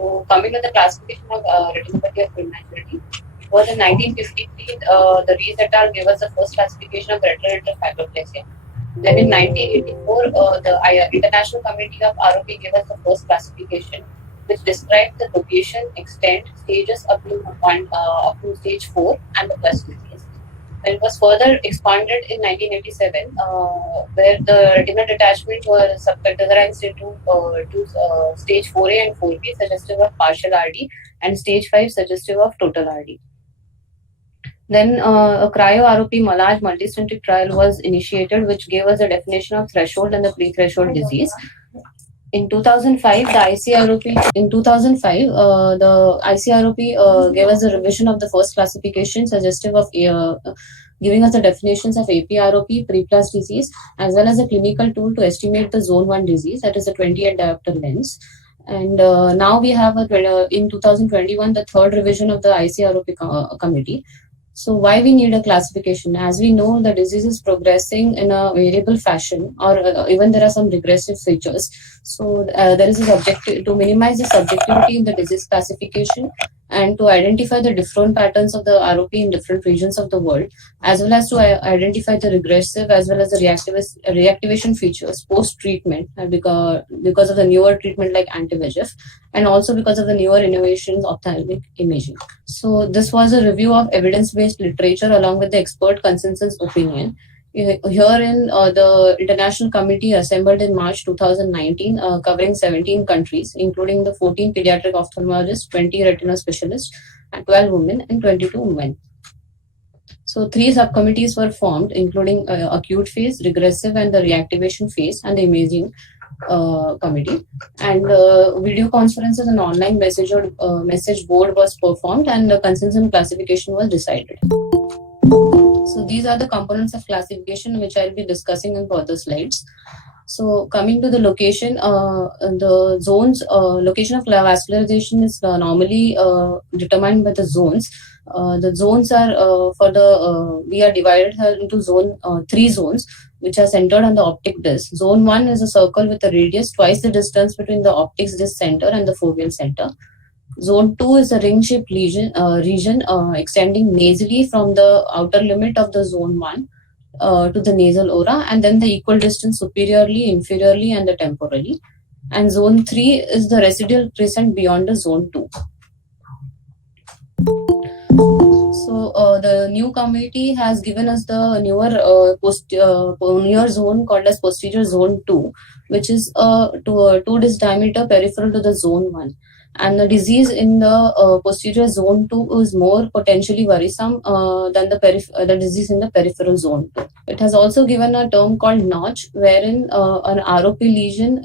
So coming to the classification of retinopathy of prematurity, was in 1953, the Rees et al. Gave us the first classification of retinal hyperplasia. Then in 1984, the International Committee of ROP gave us the first classification, which described the location, extent, stages up to stage 4, and the plus disease. Then it was further expanded in 1987, where the retinal detachment was subcategorized into stage 4A and 4B, suggestive of partial RD, and stage 5, suggestive of total RD. Then a cryo-ROP Malaj multicentric trial was initiated, which gave us a definition of threshold and the pre-threshold disease. In 2005, the ICROP gave us a revision of the first classification, suggestive of giving us the definitions of APROP, pre-plus disease, as well as a clinical tool to estimate the zone 1 disease, that is a 28 diopter lens. And now we have in 2021 the third revision of the ICROP committee. So why we need a classification? As we know, the disease is progressing in a variable fashion, or even there are some regressive features. So there is a objective to minimize the subjectivity in the disease classification and to identify the different patterns of the ROP in different regions of the world, as well as to identify the regressive as well as the reactivation features post-treatment because of the newer treatment like anti-VEGF, and also because of the newer innovations ophthalmic imaging. So this was a review of evidence-based literature along with the expert consensus opinion. Herein, the International Committee assembled in March 2019, covering 17 countries, including the 14 pediatric ophthalmologists, 20 retina specialists, and 12 women and 22 men. So 3 subcommittees were formed, including acute phase, regressive, and the reactivation phase, and the imaging committee. And video conferences and online message board was performed, and the consensus classification was decided. So these are the components of classification, which I'll be discussing in further slides. So coming to the location, the zones, location of vascularization is normally determined by the zones. The zones are we are divided into 3 zones, which are centered on the optic disc. Zone 1 is a circle with a radius twice the distance between the optic disc center and the foveal center. Zone 2 is a ring-shaped region extending nasally from the outer limit of the zone 1 to the nasal aura, and then the equal distance superiorly, inferiorly, and the temporally. And zone 3 is the residual crescent beyond the zone 2. So the new committee has given us the newer zone called as posterior zone 2, which is a 2-disc diameter peripheral to the zone 1. And the disease in the posterior zone 2 is more potentially worrisome than the disease in the peripheral zone 2. It has also given a term called notch, wherein an ROP lesion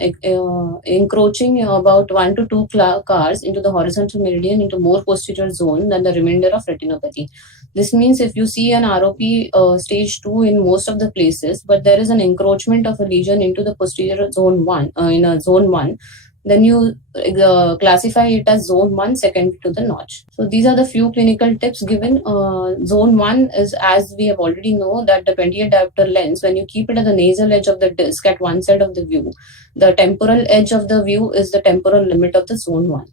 encroaching about 1 to 2 cars into the horizontal meridian into more posterior zone than the remainder of retinopathy. This means if you see an ROP stage 2 in most of the places, but there is an encroachment of a lesion into the posterior zone 1, in a zone 1, then you classify it as zone 1 second to the notch. So these are the few clinical tips given. Zone 1 is, as we have already know, that the 28 diopter lens, when you keep it at the nasal edge of the disc at one side of the view, the temporal edge of the view is the temporal limit of the zone 1.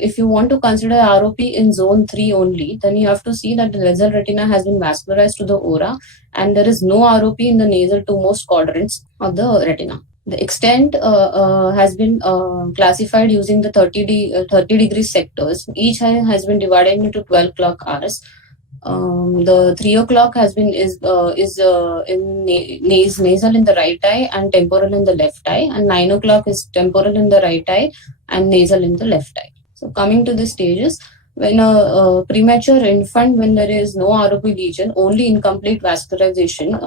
If you want to consider ROP in zone 3 only, then you have to see that the nasal retina has been vascularized to the aura, and there is no ROP in the nasal to most quadrants of the retina. The extent has been classified using the 30 degree sectors. Each has been divided into 12 clock hours. The 3 o'clock is in nasal in the right eye and temporal in the left eye, and 9 o'clock is temporal in the right eye and nasal in the left eye. So coming to the stages, when a premature infant, when there is no ROP lesion, only incomplete vascularization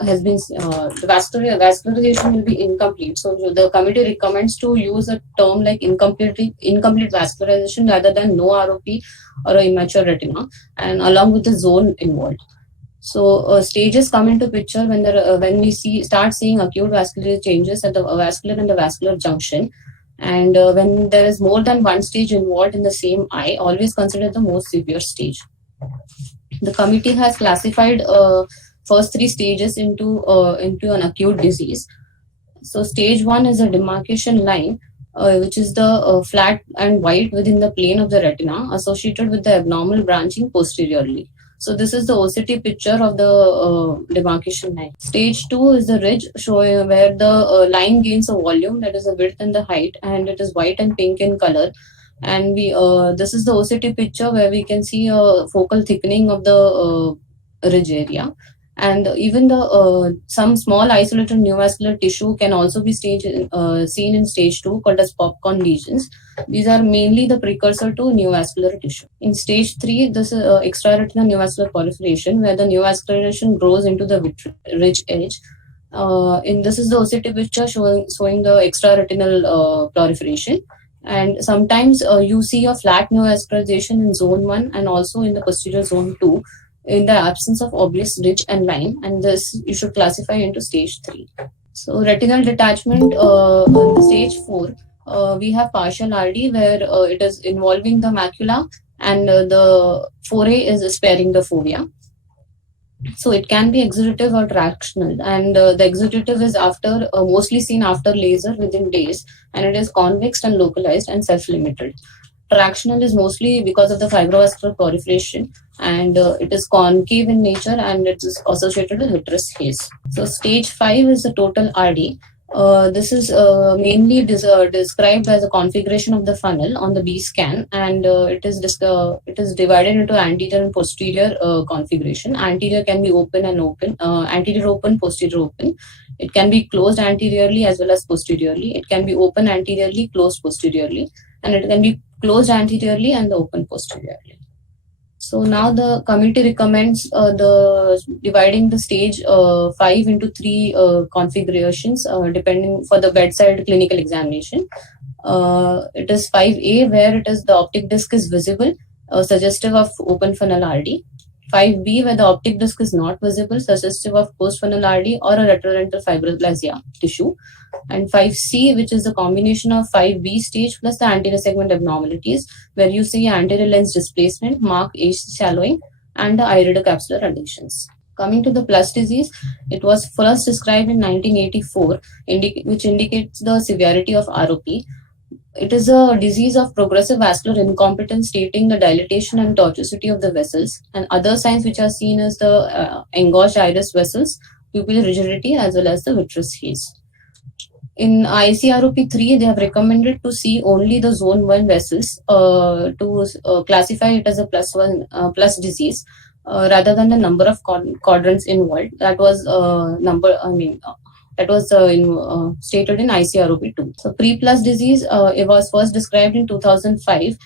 has been, the vascularization will be incomplete. So the committee recommends to use a term like incomplete vascularization rather than no ROP or a immature retina, and along with the zone involved. So stages come into picture when we start seeing acute vascular changes at the vascular and the vascular junction. And when there is more than one stage involved in the same eye, always consider the most severe stage. The committee has classified first 3 stages into an acute disease. So stage 1 is a demarcation line which is the flat and white within the plane of the retina associated with the abnormal branching posteriorly. So this is the OCT picture of the demarcation line. Stage 2 is the ridge showing where the line gains a volume, that is the width and the height, and it is white and pink in color. And we this is the OCT picture where we can see a focal thickening of the ridge area. And even the some small isolated neovascular tissue can also be seen in stage 2, called as popcorn lesions. These are mainly the precursor to neovascular tissue. In stage 3, this is extraretinal neovascular proliferation, where the neovascularization grows into the ridge edge. In this is the OCT picture showing the extraretinal proliferation. And sometimes you see a flat neovascularization in zone 1 and also in the posterior zone 2 in the absence of obvious ridge and line, and this you should classify into stage 3. So retinal detachment on the stage 4, we have partial RD where it is involving the macula, and the foray is sparing the fovea. So it can be exudative or tractional, and the exudative is after mostly seen after laser within days, and it is convex and localized and self-limited. Tractional is mostly because of the fibrovascular proliferation, and it is concave in nature, and it is associated with vitreous haze. So stage 5 is the total RD. This is mainly described as a configuration of the funnel on the B scan, and it is divided into anterior and posterior configuration. Anterior can be open and open, anterior open, posterior open. It can be closed anteriorly as well as posteriorly. It can be open anteriorly, closed posteriorly, and it can be closed anteriorly and open posteriorly. So now the committee recommends the dividing the stage 5 into 3 configurations depending for the bedside clinical examination. It is 5A where it is the optic disc is visible, suggestive of open funnel RD. 5B where the optic disc is not visible, suggestive of post funnel RD or a retrodental fibroplasia tissue. And 5C, which is the combination of 5B stage plus the anterior segment abnormalities, where you see anterior lens displacement, mark age shallowing, and the iridocapsular adhesions. Coming to the plus disease, it was first described in 1984, which indicates the severity of ROP. It is a disease of progressive vascular incompetence stating the dilatation and tortuosity of the vessels, and other signs which are seen as the engorged iris vessels, pupil rigidity, as well as the vitreous haze. In ICROP3, they have recommended to see only the zone 1 vessels to classify it as a plus disease rather than the number of quadrants involved. That was stated in ICROP2. So pre-plus disease, it was first described in 2005.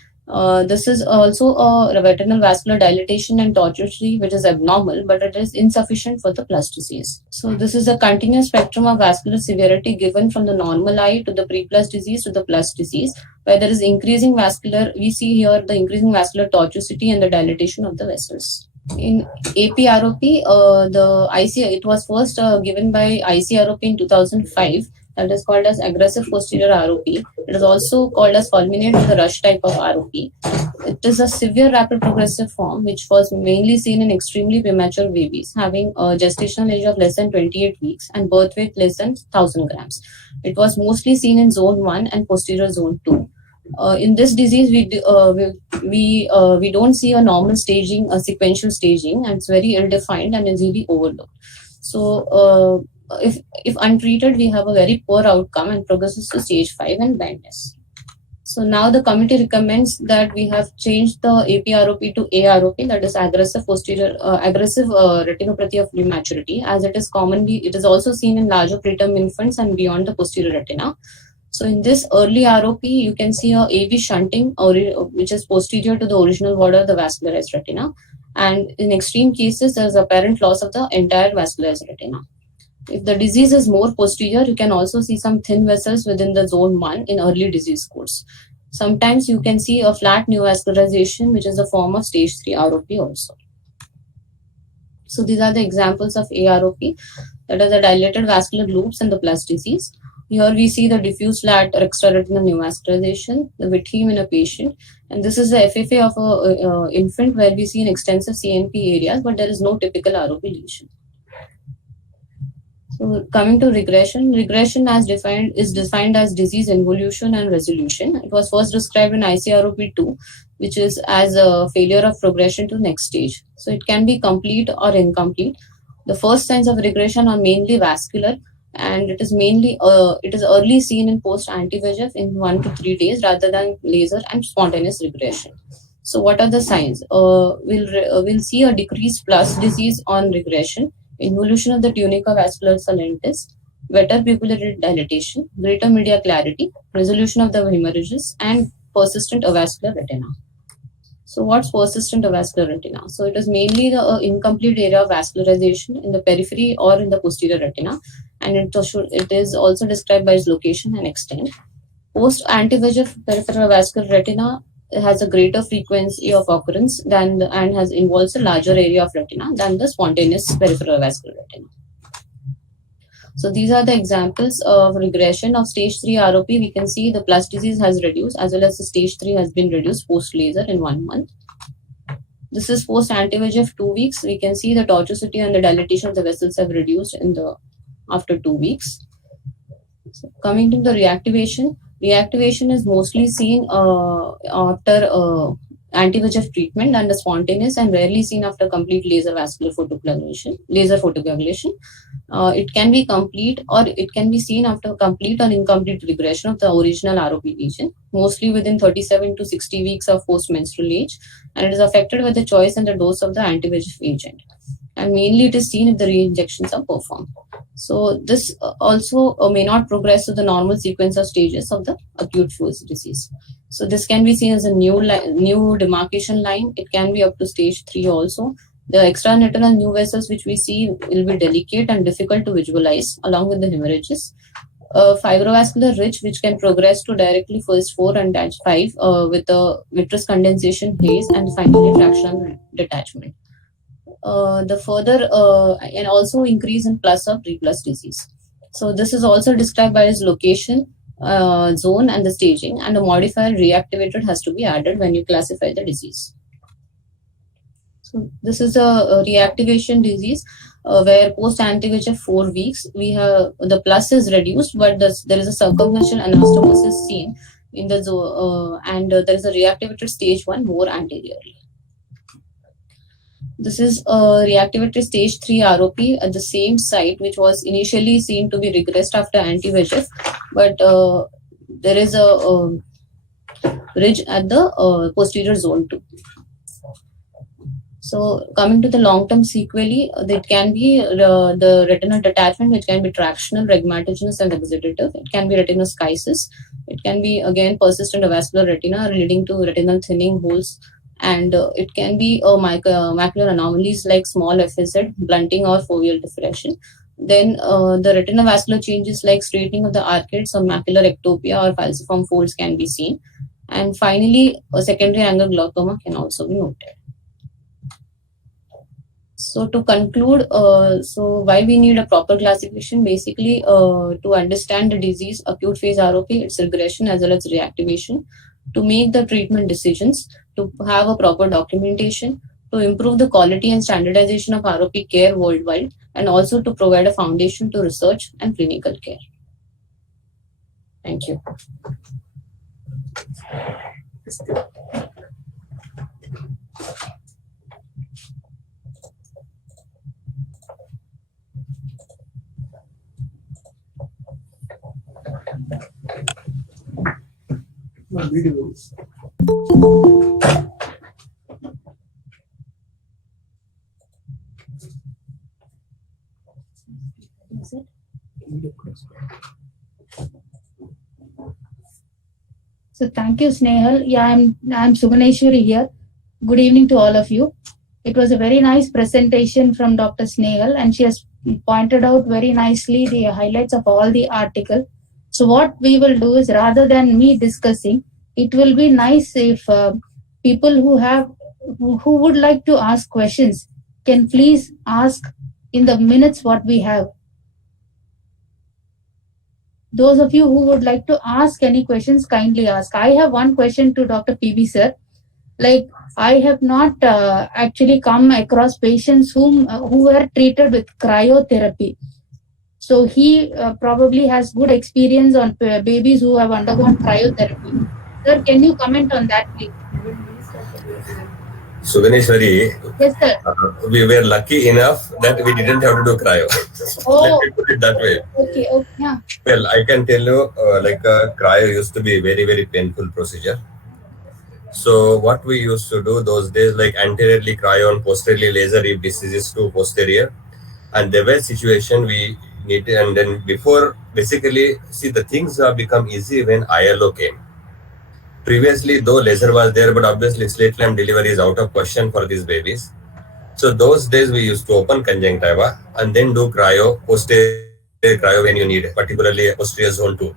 This is also a retinal vascular dilatation and tortuosity which is abnormal, but it is insufficient for the plus disease. So this is a continuous spectrum of vascular severity given from the normal eye to the pre-plus disease to the plus disease, where there is increasing vascular, we see here the increasing vascular tortuosity and the dilatation of the vessels. In APROP, it was first given by ICROP in 2005. That is called as aggressive posterior ROP. It is also called as fulminant or the rush type of ROP. It is a severe rapid progressive form which was mainly seen in extremely premature babies having a gestational age of less than 28 weeks and birth weight less than 1000 grams. It was mostly seen in zone 1 and posterior zone 2. In this disease, we don't see a normal staging, a sequential staging, and it's very ill-defined and easily overlooked. So, if untreated, we have a very poor outcome and progresses to stage 5 and blindness. So now the committee recommends that we have changed the APROP to AROP, that is aggressive retinopathy of prematurity, as it is also seen in larger preterm infants and beyond the posterior retina. So in this early ROP, you can see a AV shunting, which is posterior to the original border of the vascularized retina. And in extreme cases, there is apparent loss of the entire vascularized retina. If the disease is more posterior, you can also see some thin vessels within the zone 1 in early disease course. Sometimes you can see a flat neovascularization, which is a form of stage 3 ROP also. So these are the examples of AROP, that are the dilated vascular loops and the plus disease. Here we see the diffuse flat extraretinal neovascularization, the Whittham in a patient, and this is the FFA of an infant where we see an extensive CNP areas, but there is no typical ROP lesion. So coming to regression, regression is defined as disease involution and resolution. It was first described in ICROP 2, which is as a failure of progression to next stage. So it can be complete or incomplete. The first signs of regression are mainly vascular, and it is early seen in post anti-VEGF in 1 to 3 days rather than laser and spontaneous regression. So what are the signs? We'll see a decreased plus disease on regression, involution of the tunica vascularis lentis, better pupillary dilatation, greater media clarity, resolution of the hemorrhages, and persistent avascular retina. So what's persistent avascular retina? So it is mainly the incomplete area of vascularization in the periphery or in the posterior retina, and it is also described by its location and extent. Post anti-VEGF peripheral vascular retina has a greater frequency of occurrence and involves a larger area of retina than the spontaneous peripheral vascular retina. So these are the examples of regression of stage 3 ROP. We can see the plus disease has reduced as well as the stage 3 has been reduced post laser in 1 month. This is post anti-VEGF 2 weeks. We can see the tortuosity and the dilatation of the vessels have reduced after 2 weeks. So coming to the reactivation is mostly seen after anti-VEGF treatment and the spontaneous, and rarely seen after complete laser photocoagulation. It can be complete or it can be seen after complete or incomplete regression of the original ROP lesion, mostly within 37 to 60 weeks of post-menstrual age, and it is affected by the choice and the dose of the anti-VEGF agent. And mainly it is seen if the re-injections are performed. So this also may not progress to the normal sequence of stages of the acute phase disease. So this can be seen as a new demarcation line. It can be up to stage 3 also. The extraretinal new vessels which we see will be delicate and difficult to visualize along with the hemorrhages. Fibrovascular ridge which can progress to directly first 4 and 5 with a vitreous condensation haze and finally fractional detachment. And also increase in plus or pre-plus disease. So this is also described by its location, zone and the staging, and a modifier reactivated has to be added when you classify the disease. So this is a reactivation disease where post anti-VEGF 4 weeks we have the plus is reduced, but there is a circumferential anastomosis seen in the and there is a reactivated stage 1 more anteriorly. This is a reactivated stage 3 ROP at the same site, which was initially seen to be regressed after anti-VEGF, but there is a ridge at the posterior zone 2. So coming to the long-term sequelae, it can be the retinal detachment, which can be tractional, rhegmatogenous, and exudative. It can be retinoschisis. It can be, again, persistent avascular retina leading to retinal thinning holes. And it can be macular anomalies like small FSZ, blunting, or foveal depression. Then the retinovascular changes like straightening of the arcades or macular ectopia or falciform folds can be seen. And finally, a secondary angle glaucoma can also be noted. So to conclude, so why we need a proper classification? Basically, to understand the disease, acute phase ROP, its regression as well as reactivation, to make the treatment decisions, to have a proper documentation, to improve the quality and standardization of ROP care worldwide, and also to provide a foundation to research and clinical care. Thank you. Videos. So thank you, Snehal. Yeah, I'm Suguneshwari here. Good evening to all of you. It was a very nice presentation from Dr. Snehal, and she has pointed out very nicely the highlights of all the article. So what we will do is, rather than me discussing, it will be nice if people who would like to ask questions can please ask in the minutes what we have. Those of you who would like to ask any questions, kindly ask. I have one question to Dr. PB sir. Like, I have not actually come across patients who were treated with cryotherapy. So he probably has good experience on babies who have undergone cryotherapy. Sir, can you comment on that, please? Suganeshwari, Yes, sir. we were lucky enough that we didn't have to do cryo. Let Oh, me put it that way. okay, okay, yeah. Well, I can tell you, cryo used to be a very, very painful procedure. So what we used to do those days, like anteriorly cryo and posteriorly laser if disease is to posterior, and there were situation we needed, and then before basically see the things have become easy when ILO came. Previously, though laser was there, but obviously slit lamp delivery is out of question for these babies. So those days we used to open conjunctiva and then do cryo, posterior cryo when you need, particularly posterior zone 2.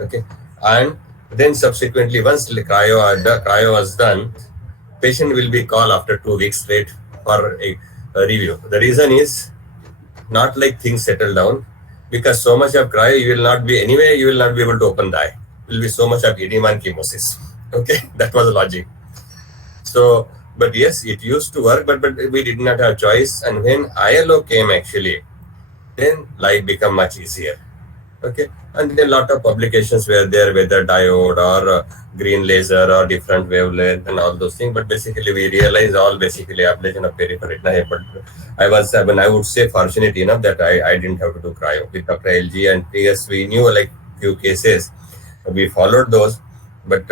Okay, and then subsequently once cryo was done, patient will be called after 2 weeks straight for a review. The reason is not like things settle down, because so much of cryo you will not be anyway, you will not be able to open the eye. Will be so much of edema and chemosis. Okay, that was the logic. So, but yes, it used to work, but we did not have choice. And when ILO came, actually, then life became much easier. Okay, and then a lot of publications were there, whether diode or green laser or different wavelength and all those things. But basically, we realized all basically ablation of peripheral retina. But I would say fortunate enough that I didn't have to do cryo with Dr. LG, and yes, we knew like few cases, we followed those, but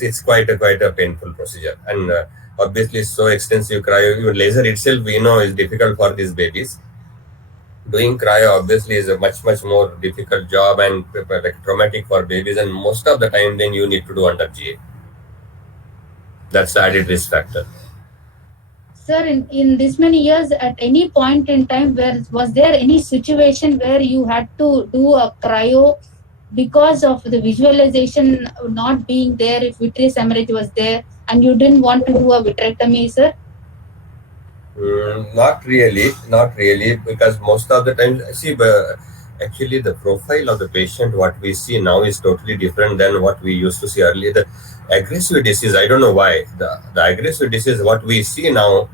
it's quite a painful procedure, and obviously so extensive cryo. Even laser itself, we know, is difficult for these babies. Doing cryo obviously is a much more difficult job and like traumatic for babies, and most of the time then you need to do under GA. That's the added risk factor. Sir, in this many years, at any point in time, was there any situation where you had to do a cryo because of the visualization not being there, if vitreous hemorrhage was there, and you didn't want to do a vitrectomy, sir? Not really, because most of the time, see, actually the profile of the patient, what we see now is totally different than what we used to see earlier. The aggressive disease, I don't know why, the aggressive disease, what we see now,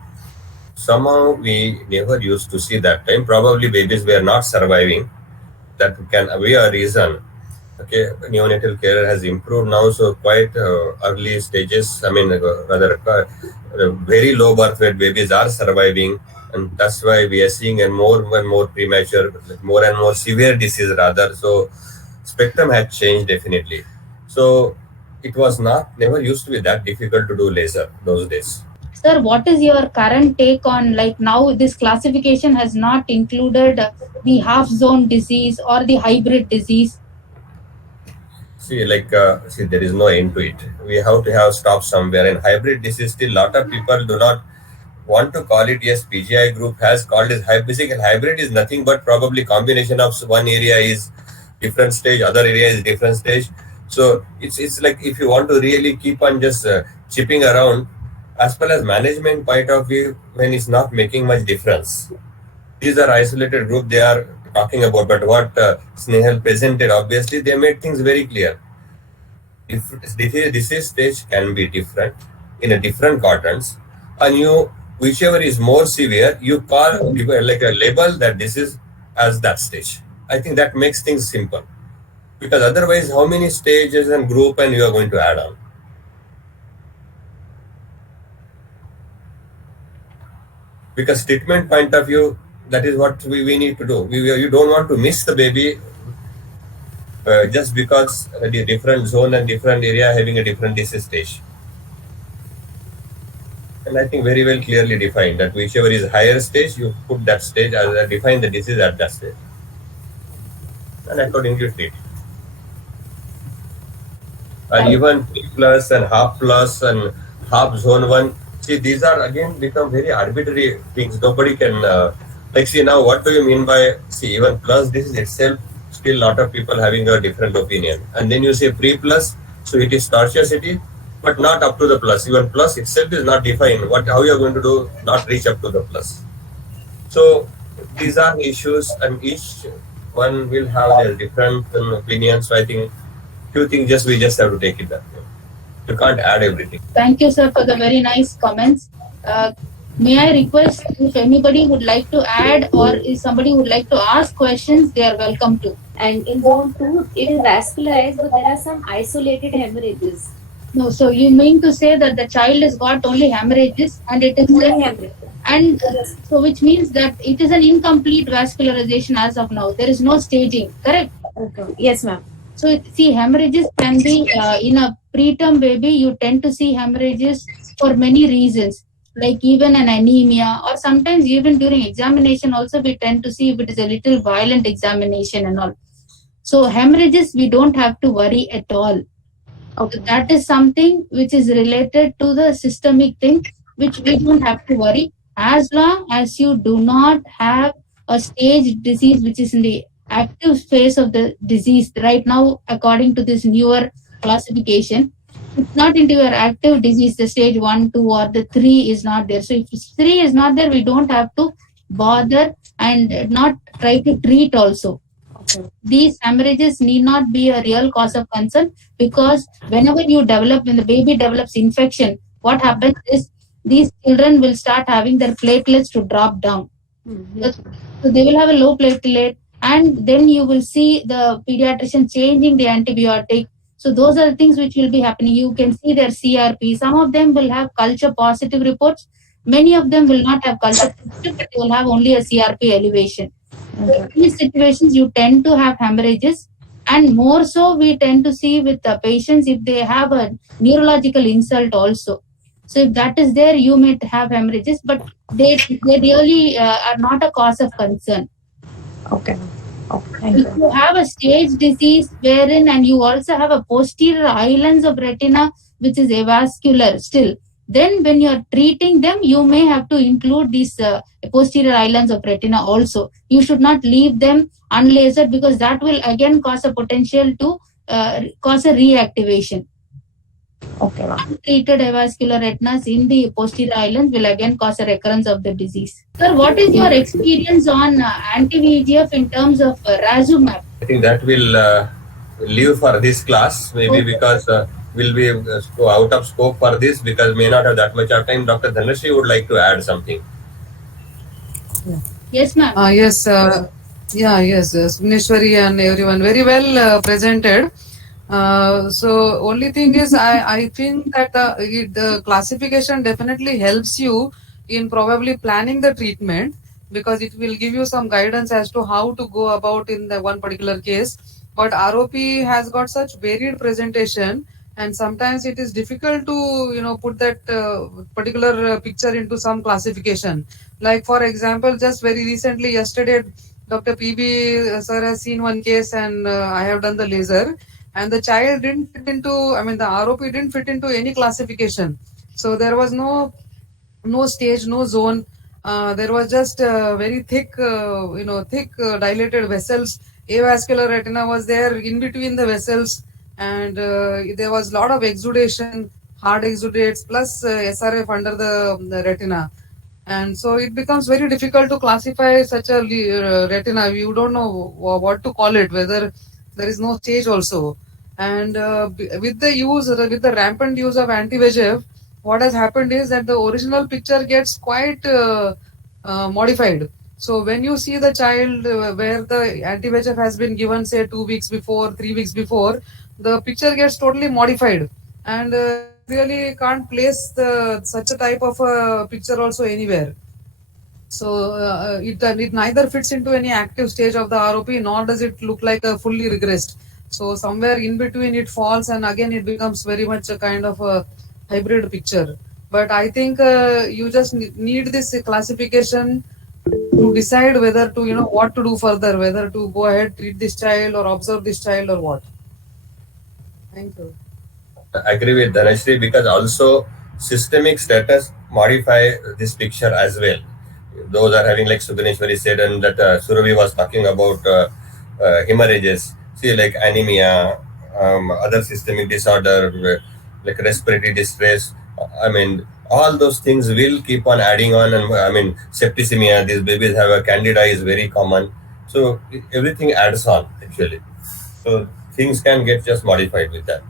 somehow we never used to see that time. Probably babies were not surviving. That can be a reason. Okay, neonatal care has improved now, so quite early stages, I mean, very low birth weight babies are surviving, and that's why we are seeing a more and more premature, more and more severe disease rather. So spectrum has changed definitely. So it was never used to be that difficult to do laser those days. Sir, what is your current take on, like, now this classification has not included the half zone disease or the hybrid disease? See, there is no end to it. We have to have stop somewhere. And hybrid disease, still lot of people do not want to call it. Yes, PGI group has called it hybrid. Basically, hybrid is nothing but probably combination of one area is different stage, other area is different stage. So it's like if you want to really keep on just chipping around, as far as management point of view, when it's not making much difference. These are isolated group they are talking about, but what Snehal presented, obviously they made things very clear. If disease stage can be different in a different quadrants, and you, whichever is more severe, you call like a label that this is as that stage. I think that makes things simple, because otherwise how many stages and group and you are going to add on? Because treatment point of view, that is what we need to do. You don't want to miss the baby just because the different zone and different area having a different disease stage. And I think very well clearly defined that whichever is higher stage, you put that stage as define the disease at that stage, and accordingly treat. And even 3+ and half+ and half zone 1. See, these are again become very arbitrary things. Nobody can see now. What do you mean by even plus? This is itself still a lot of people having a different opinion. And then you say pre-plus, so it is tortuosity, but not up to the plus. Even plus itself is not defined. How you are going to do not reach up to the plus? So these are issues, and each one will have their different opinions. So I think few things we just have to take it that way. You can't add everything. Thank you, sir, for the very nice comments. May I request if anybody would like to add or if somebody would like to ask questions, they are welcome to. And in zone 2, it is vascularized, but there are some isolated hemorrhages. No, so you mean to say that the child has got only hemorrhages and it is Only hemorrhage. and so which means that it is an incomplete vascularization as of now. There is no staging, correct? Okay. Yes, ma'am. So see, hemorrhages can be in a preterm baby. You tend to see hemorrhages for many reasons, like even an anemia, or sometimes even during examination. Also, we tend to see if it is a little violent examination and all. So hemorrhages, we don't have to worry at all. Okay. That is something which is related to the systemic thing, which we don't have to worry as long as you do not have a stage disease which is in the active phase of the disease right now. According to this newer classification, it's not into your active disease, the stage 1, 2 or the 3 is not there. So if 3 is not there, we don't have to bother and not try to treat also. Okay. These hemorrhages need not be a real cause of concern, because when the baby develops infection, what happens is these children will start having their platelets to drop down. Yes. So they will have a low platelet, and then you will see the pediatrician changing the antibiotic. So those are the things which will be happening. You can see their CRP. Some of them will have culture positive reports. Many of them will not have culture positive, but they will have only a CRP elevation. So in these situations, you tend to have hemorrhages, and more so we tend to see with the patients if they have a neurological insult also. So if that is there, you may have hemorrhages, but they really are not a cause of concern. Okay. Okay. Thank If you. you have a stage disease wherein, and you also have a posterior islands of retina which is avascular still, then when you are treating them, you may have to include these posterior islands of retina also. You should not leave them unlasered, because that will again cause a potential to cause a reactivation. Okay, ma'am. Untreated avascular retinas in the posterior islands will again cause a recurrence of the disease. Sir, what is your experience on anti-VEGF in terms of Razumab? I think that will leave for this class, maybe Okay. because we'll be out of scope for this, because may not have that much of time. Dr. Dhanashree would like to add something. Yes, ma'am. Yes, yes, Muneshwari and everyone very well presented. So only thing is, I think that the classification definitely helps you in probably planning the treatment, because it will give you some guidance as to how to go about in the one particular case. But ROP has got such varied presentation, and sometimes it is difficult to put that particular picture into some classification. Like for example, just very recently yesterday, Dr. PB sir has seen one case, and I have done the laser, and the child didn't fit into, I mean, the ROP didn't fit into any classification. So there was no stage, no zone. There was just very thick, dilated vessels. Avascular retina was there in between the vessels, and there was a lot of exudation, hard exudates, plus SRF under the retina. And so it becomes very difficult to classify such a retina. You don't know what to call it, whether there is no stage also. And with the rampant use of anti-VEGF, what has happened is that the original picture gets quite modified. So when you see the child where the anti-VEGF has been given, say 2 weeks before, 3 weeks before, the picture gets totally modified, and really can't place such a type of a picture also anywhere. So it neither fits into any active stage of the ROP, nor does it look like a fully regressed. So somewhere in between it falls, and again it becomes very much a kind of a hybrid picture. But I think you just need this classification to decide whether to what to do further, whether to go ahead, treat this child or observe this child or what. Thank you. I agree with Dhanashree, because also systemic status modify this picture as well. Those are having, like Suguneshwari said, and that Surabhi was talking about hemorrhages. See, like anemia, other systemic disorder, like respiratory distress. I mean, all those things will keep on adding on. And I mean, septicemia, these babies have a candida is very common. So everything adds on actually. So things can get just modified with that.